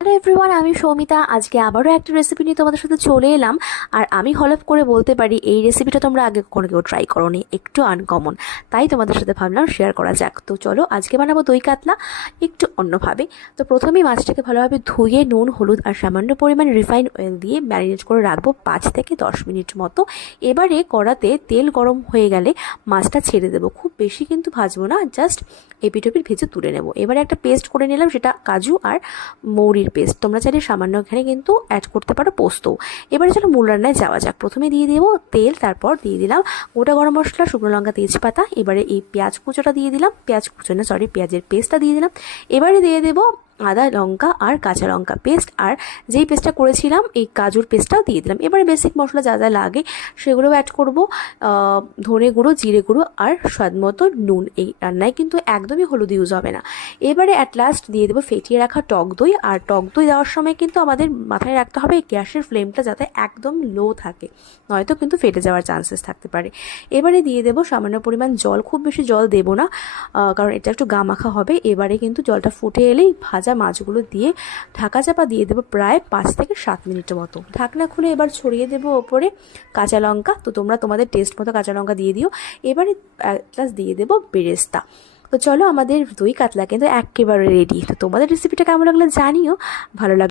Everyone আমি সৌমিতা। আজকে আবারও একটা রেসিপি নিয়ে তোমাদের সাথে চলে এলাম। আর আমি হলফ করে বলতে পারি, এই রেসিপিটা তোমরা আগে কখনো কেউ ট্রাই করোনি, একটু আনকমন তাই তোমাদের সাথে ভাবলাম শেয়ার করা যাক। তো চলো, আজকে বানাবো দই কাতলা, একটু অন্যভাবে। তো প্রথমেই মাছটাকে ভালোভাবে ধুয়ে নুন, হলুদ আর সামান্য পরিমাণ রিফাইন অয়েল দিয়ে ম্যারিনেট করে রাখব পাঁচ থেকে দশ মিনিট মতো। এবারে কড়াতে তেল গরম হয়ে গেলে মাছটা ছেড়ে দেবো। খুব বেশি কিন্তু ভাজবো না জাস্ট এপিটোপিট ভেজে তুলে নেব। এবারে একটা পেস্ট করে নিলাম, সেটা কাজু আর মৌরির পেস্ট তোমরা চাইলে সামান্য এখানে কিন্তু অ্যাড করতে পারো পোস্ত এবারে চলো মূল রান্নায় যাওয়া যাক। প্রথমে দিয়ে দেবো তেল, তারপর দিয়ে দিলাম গোটা গরম মশলা, শুকনো লঙ্কা, তেজপাতা। এবারে এই পেঁয়াজ কুচোটা দিয়ে দিলাম। পেঁয়াজ কুচো না সরি পেঁয়াজের পেস্টটা দিয়ে দিলাম। এবারে দিয়ে দেবো আদা, লঙ্কা আর কাঁচা লঙ্কা পেস্ট আর যেই পেস্টটা করেছিলাম, এই কাজুর পেস্টটাও দিয়ে দিলাম। এবারে বেসিক মশলা যা যা লাগে সেগুলো অ্যাড করব। ধনে গুঁড়ো, জিরে গুঁড়ো আর স্বাদ মতো নুন। এই রান্নায় কিন্তু একদমই হলুদ ইউজ হবে না। এবারে অ্যাট লাস্ট দিয়ে দেবো ফেটিয়ে রাখা টক দই। আর টক দই দেওয়ার সময় কিন্তু আমাদের মাথায় রাখতে হবে গ্যাসের ফ্লেমটা যাতে একদম লো থাকে। নয়তো কিন্তু ফেটে যাওয়ার চান্সেস থাকতে পারে। এবারে দিয়ে দেবো সামান্য পরিমাণ জল। খুব বেশি জল দেবো না। কারণ এটা একটু গা মাখা হবে। এবারে কিন্তু জলটা ফুটে এলেই ভাজা মাছগুলো দিয়ে ঢাকা চাপা দিয়ে দেবো প্রায় পাঁচ থেকে সাত মিনিটের মতো। ঢাকনা খুলে এবার ছড়িয়ে দেবো ওপরে কাঁচা লঙ্কা। তো তোমরা তোমাদের টেস্ট মতো কাঁচা লঙ্কা দিয়ে দিও। এবারে প্লাস দিয়ে দেবো বেরেস্তা। তো চলো আমাদের দই কাতলা কিন্তু একেবারে রেডি তো তোমাদের রেসিপিটা কেমন লাগল জানিও। ভালো লাগল